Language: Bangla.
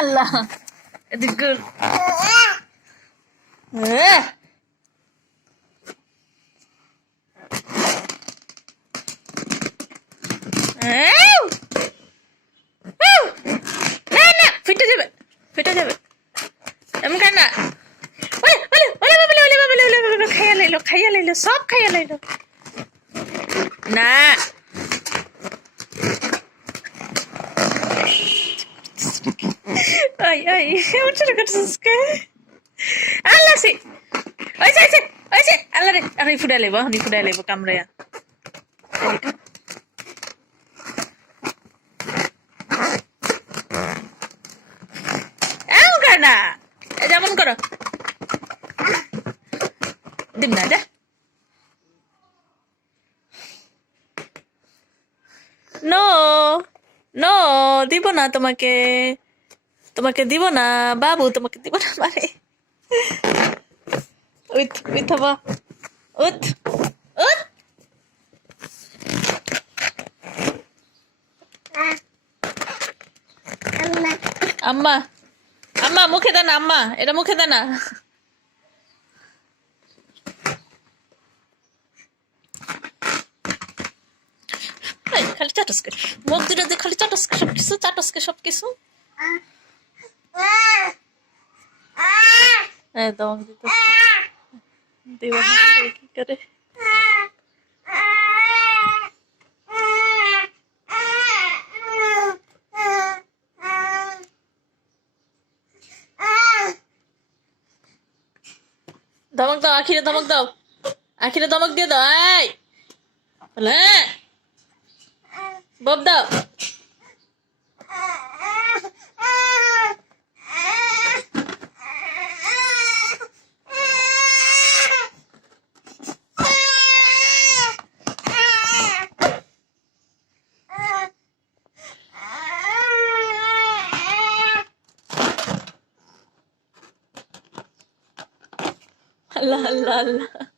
আল্লাহ এদিকে ফিটে যাবে ফিটে যাবে এমন কেন না খাইয়া লাইলো সব খাইয়া লাইলো না ay ay mucho lo que te susque Allah sih oye sih Allah deh ani fuda lebo kamera ya karena jangan koro dim na aja no দিব না তোমাকে তোমাকে দিব না বাবু তোমাকে দিব না মানে উঠ উঠবা উঠ উঠ আম্মা আম্মা মুখে দে না আম্মা এটা মুখে দে না খালি চাটসকে মুখ দুটো খালি চাটসকে সব কিছু দম দিতে দেওয়া কি করে ধমক দাও আখিরে ধমক দাও আখিরে ধমক দিয়ে দাও এই বলে বব দাও Allah Allah Allah